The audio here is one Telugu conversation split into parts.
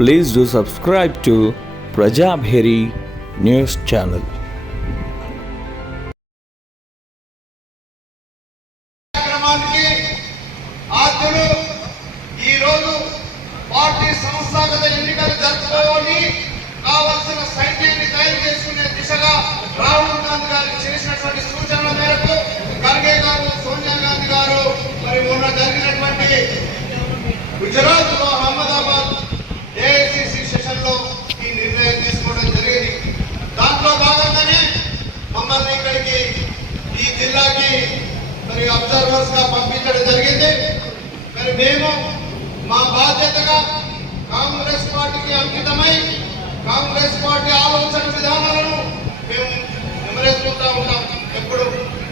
Please do subscribe to Prajabheri News Channel. Party సంస్థాగత ఎన్నికలు జరుపుకోవాలి కావాల్సిన సైన్యాన్ని తయారు చేసుకునే దిశగా రాహుల్ గాంధీ గారు చేసినటువంటి సూచనల మేరకు ఖర్గే గారు, సోనియా గాంధీ గారు మరి మొన్న జరిగినటువంటి గుజరాత్ లో అహ్మదాబాద్ ఏఐసిసి సెషన్ లో ఈ నిర్ణయం తీసుకోవడం జరిగింది. దాంట్లో భాగంగానే మమ్మల్ని ఇక్కడికి ఈ జిల్లాకి మరి అబ్జర్వర్స్ గా పంపించడం జరిగింది. మరి మేము మా బాధ్యతగా కాంగ్రెస్ పార్టీకి అంకితమై కాంగ్రెస్ పార్టీ ఆలోచన విధానాలను మేము విమర్శిస్తూ ఉంటాం. ఎప్పుడు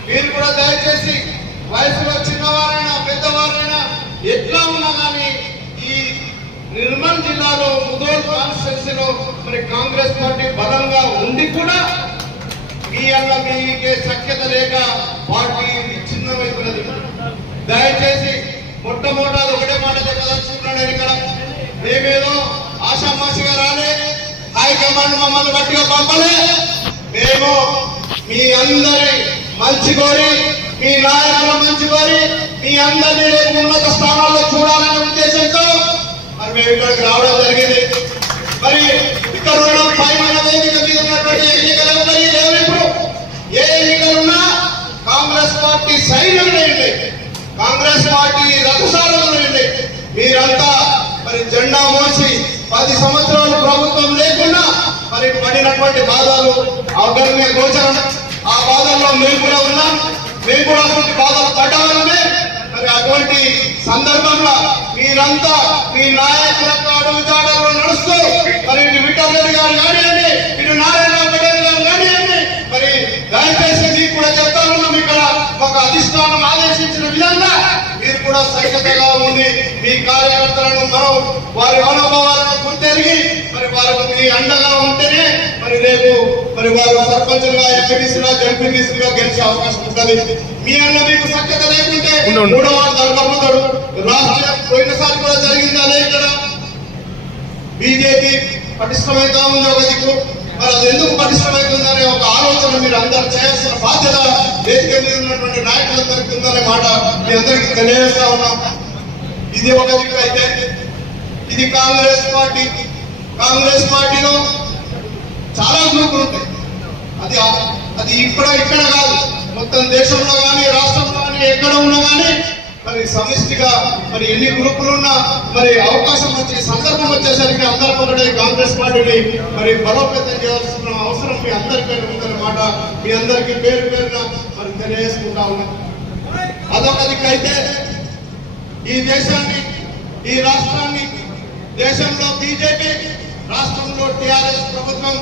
మీరు కూడా దయచేసి వయసులో చిన్నవారైనా పెద్దవారైనా ఎట్లా ఉన్నా కానీ ఈ నిర్మల్ జిల్లాలో ముదోల్ కాన్స్టిట్యున్సీలో మరి కాంగ్రెస్ పార్టీ బలంగా ఉండి కూడా మీకే సఖ్యత లేక పార్టీ విచ్ఛిన్నమైపోయినది. దయచేసి మొట్టమొదటి ఒకటే మాట చెప్పదలుచుకున్నాను. ఇక్కడ మేమేదో ఆషామాషిగా రాలే, హైకమాండ్ మమ్మల్ని బట్టిగా పంపలే. మేము మీ అందరి మంచి కోరి, మీ నాయకుల మంచి కోరి, మీ అందరినీ ఉన్నత స్థానాల్లో చూడాలనే ఉద్దేశంతో మరి మేము ఇక్కడికి రావడం జరిగింది. మరి ఇక్కడ ఉన్న పైన వేదిక మీద ఉన్నటువంటి ఎన్నికలు ఇప్పుడు ఏ ఎన్నికలున్నా కాంగ్రెస్ పార్టీ సైన్యంలో కాంగ్రెస్ పార్టీ రథసారథులు మీరంతా మరి జెండా మోసి 10 సంవత్సరాలు ప్రభుత్వం లేకుండా మరి పడినటువంటి బాధలు అవగణనీయ గోచరం. ఆ బాధల్లో మేము కూడా ఉన్నాం. మేము కూడా అటువంటి బాధలు పడ్డాలనే మరి అటువంటి సందర్భంలో మీరంతా మీ నాయకులకు అడుగుజాడల్లో నడుస్తూ మరి ఇటు విఠల్ రెడ్డి గారు కానివ్వండి, ఇటు నారాయణ పటేల్ గారు కానివ్వండి, మరి దయచేసి మీకు కూడా చెప్తా ఉన్నాం. ఇక్కడ ఒక అధిష్టానం ఆదేశించిన విధంగా మీరు కూడా సైకతగా ఉంది. మీ కార్యకర్తలను మనం వారి మనోభావాలను గుర్తెరిగి మరి వారికి మీ అండగా ఉంటేనే మరి రేపు మరి వారు సర్పంచులుగా, ఎంపీటీసీగా, జడ్పీటీసీగా గెలిచే అవకాశం ఉంటుంది. మీ అన్న మీకు సఖ్యత లేకుంటే 3వ వార్డు దొరకబోతాడు. రాష్ట్రం పోయినసారి కూడా జరిగింది అదే. ఇక్కడ బీజేపీ పటిష్టమైతా ఉంది ఒక దిక్కు. మరి అది ఎందుకు పటిష్టమవుతుందనే ఒక ఆలోచన మీరు అందరూ చేయాల్సిన బాధ్యత వేదిక మీద ఉన్నటువంటి నాయకులందరికీ ఉందనే మాట మీ అందరికీ తెలియజేస్తా ఉన్నాం. ఇది ఒక దిక్కు అయితే, ఇది కాంగ్రెస్ పార్టీ. కాంగ్రెస్ పార్టీలో చాలా గ్రూపులు ఉంటాయి. అది ఇక్కడ కాదు, మొత్తం దేశంలో కానీ రాష్ట్రంలో కానీ ఎక్కడ ఉన్నా కానీ మరి సమిష్టిగా మరి ఎన్ని గ్రూపులు ఉన్నా మరి అవకాశం వచ్చే సందర్భం వచ్చేసరికి అందరం ఒకటే కాంగ్రెస్ పార్టీని మరి బలోపేతం చేయాల్సిన అవసరం మీ అందరిపైన ఉందన్నమాట. మీ అందరికీ పేరు పేరున మరి తెలియజేసుకుంటా ఉన్నాం. అదొక దిక్కైతే ఈ దేశాన్ని, ఈ రాష్ట్రాన్ని, దేశంలో బీజేపీ, రాష్ట్రంలో టిఆర్ఎస్ ప్రభుత్వం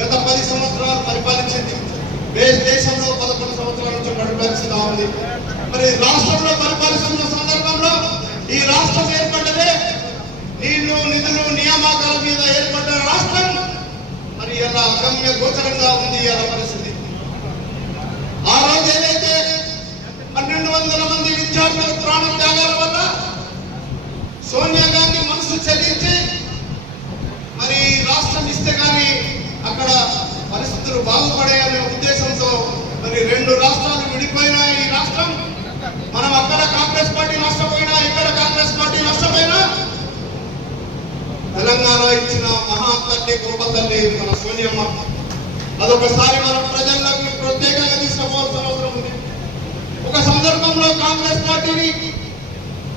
గత 10 సంవత్సరాలు పరిపాలించింది. దేశంలో 11 సంవత్సరాల నుంచి పరిపాలిస్తూ ఉంది. మరి రాష్ట్రంలో పరిపాలిస్తున్న సందర్భంలో ఈ రాష్ట్రం ఏర్పడ్డదే నీళ్లు, నిధులు, నియామకాల మీద ఏర్పడ్డ రాష్ట్రం మరి ఇలా అగమ్య గోచరంగా ఉంది ఇలా పరిస్థితి. ఆ రోజు ఏదైతే 1200 మంది విద్యార్థుల ప్రాణ త్యాగాల వల్ల సోనియా గాంధీ మనసు చెల్లించి మరి రాష్ట్రం ఇస్తే కానీ అక్కడ పరిస్థితులు బాగుపడాయనే ఉద్దేశంతో మరి 2 రాష్ట్రాలు విడిపోయినా ఈ రాష్ట్రం, మనం అక్కడ కాంగ్రెస్ పార్టీ నష్టపోయినా, ఇక్కడ కాంగ్రెస్ పార్టీ నష్టపోయినా, తెలంగాణ ఇచ్చిన మహాతల్లి, గొప్ప తల్లి మన సోనియమ్మ. అదొకసారి మనం ప్రజల్లోకి ప్రత్యేకంగా తీసుకోవాల్సిన అవసరం ఉంది. ఒక సందర్భంలో కాంగ్రెస్ పార్టీని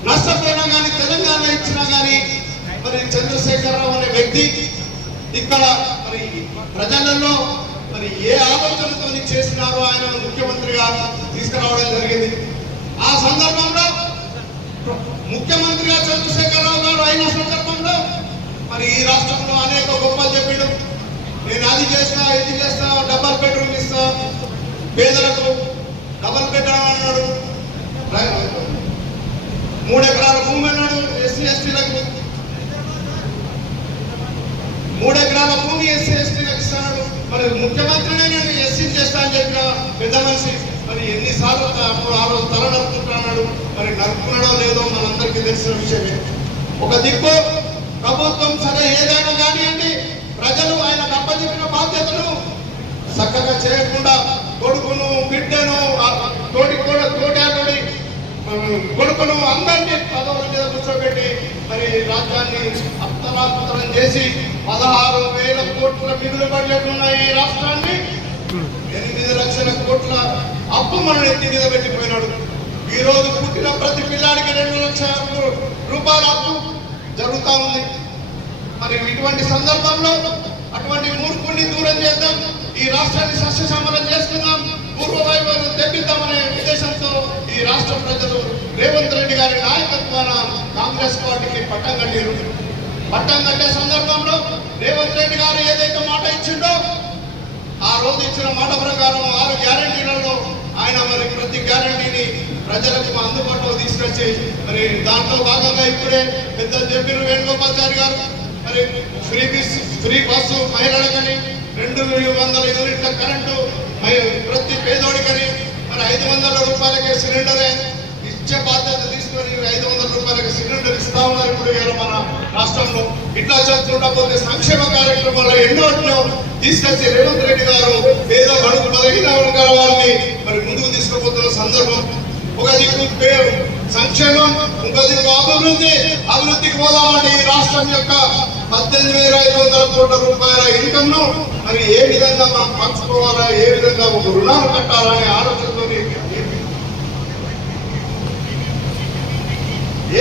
నష్టపోయినా కానీ, తెలంగాణ ఇచ్చినా కానీ మరి చంద్రశేఖరరావు అనే వ్యక్తి ఇక్కడ మరి ప్రజలలో మరి ఏ ఆలోచనతో చేసినారో ఆయన ముఖ్యమంత్రిగా తీసుకురావడం జరిగింది. ఆ సందర్భంలో ముఖ్యమంత్రిగా చంద్రశేఖరరావు గారు అయిన సందర్భంలో మరి ఈ రాష్ట్రంలో అనేక గొప్పలు చెప్పాడు. నేను అది చేస్తా, ఇది చేస్తా, డబల్ బెడ్రూమ్ ఇస్తా, పేదలకు డబల్ బెడ్రూమ్ అన్నాడు, 3 ఎకరాల భూమి అన్నాడు, ఎస్సీ ఎస్టీలకు 3 ఎకరాల భూమి ఎస్సీ ఎస్టీలకు ఇస్తాడు. మరి ముఖ్యమంత్రినే నేను ఎస్సీ చేస్తా అని చెప్పిన పెద్ద మనిషి మరి ఎన్నిసార్లు అప్పుడు ఆ రోజు తల నరుకుంటున్నాడు. మరి నరుకున్నాడో లేదో మనందరికీ తెలిసిన విషయమే. ఒక దిక్కు ప్రభుత్వం సరే కానివ్వండి, ప్రజలు ఆయనకు అప్పచెప్పిన బాధ్యతను చక్కగా చేయకుండా కొడుకును, బిడ్డను, తోటి కొడుకును అందరినీ పదవుల మీద కూర్చోబెట్టి మరి రాజ్యాన్ని అప్తరాప్తరం చేసి 16,000 కోట్ల మిగులు బడ్జెట్ ఉన్న ఈ రాష్ట్రాన్ని 8 లక్షల కోట్ల అప్పు మన ఎత్తి మీద పెట్టిపోయినాడు. ఈ రోజు పుట్టిన ప్రతి పిల్లాడికి 2 లక్షల రూపాయల అప్పు జరుగుతూ ఉంది. మరి ఇటువంటి సందర్భంలో అటువంటి మూర్ఖుడిని దూరం చేద్దాం, ఈ రాష్ట్రాన్ని సస్యశ్యామలం చేసుకుందాం, పూర్వవైభవం తెప్పిద్దామనే ఉద్దేశంతో ఈ రాష్ట్ర ప్రజలు రేవంత్ రెడ్డి గారి నాయకత్వాన కాంగ్రెస్ పార్టీకి పట్టం కట్టారు. పట్టం కట్టే సందర్భంలో రేవంత్ రెడ్డి గారు ఏదైతే మాట ఇచ్చిండో ఆ రోజు ఇచ్చిన మాట ప్రకారం 6 గ్యారంటీలలో ఆయన మరి ప్రతి గ్యారంటీని ప్రజలకు అందుబాటులో తీసుకొచ్చి మరి దాంట్లో భాగంగా ఇప్పుడే పెద్దలు చెప్పిన వేణుగోపాల్చారి గారు మరి ఫ్రీ బస్సు మహిళలకని 200 యూనిట్ల కరెంటు ప్రతి పేదోడికని మరి 500 రూపాయలకే సిలిండరే ఇచ్చే బాధ్యత తీసుకొని 500 రూపాయలకి సిలిండర్ ఇస్తా ఉన్నారు ఇప్పుడు మన రాష్ట్రంలో. ఇట్లా చేస్తుంటా పోతే సంక్షేమ కార్యక్రమాల్లో ఎన్నో తీసుకొచ్చి రేవంత్ రెడ్డి గారు పేద బడుగు బలహీన వర్గాల వారిని మరి ముందుకు తీసుకుపోతున్న సందర్భం. ఒక దిక్కు సంక్షేమం, ఇంకో దిక్కు అభివృద్ధికి పోదామంటే ఈ రాష్ట్రం యొక్క 18,500 కోట్ల రూపాయల ఇన్కమ్ ను మరి ఏ విధంగా మనం పంచుకోవాలా, ఏ విధంగా ఒక రుణాలు కట్టాలా అనే ఆలోచనతో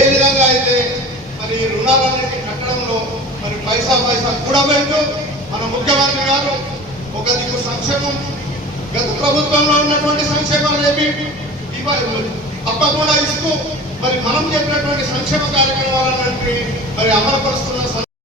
ఏ విధంగా అయితే మరి రుణాలన్నింటినీ కట్టడంలో మరి పైసా కూడబెట్టు మన ముఖ్యమంత్రి గారు ఒక దిక్కు సంక్షేమం, గత ప్రభుత్వంలో ఉన్నటువంటి సంక్షేమాలు ఏమి తప్పకుండా ఇస్తూ మరి మనం చెప్పినటువంటి సంక్షేమ కార్యక్రమాలన్నింటినీ మరి అమలుపరుస్తూ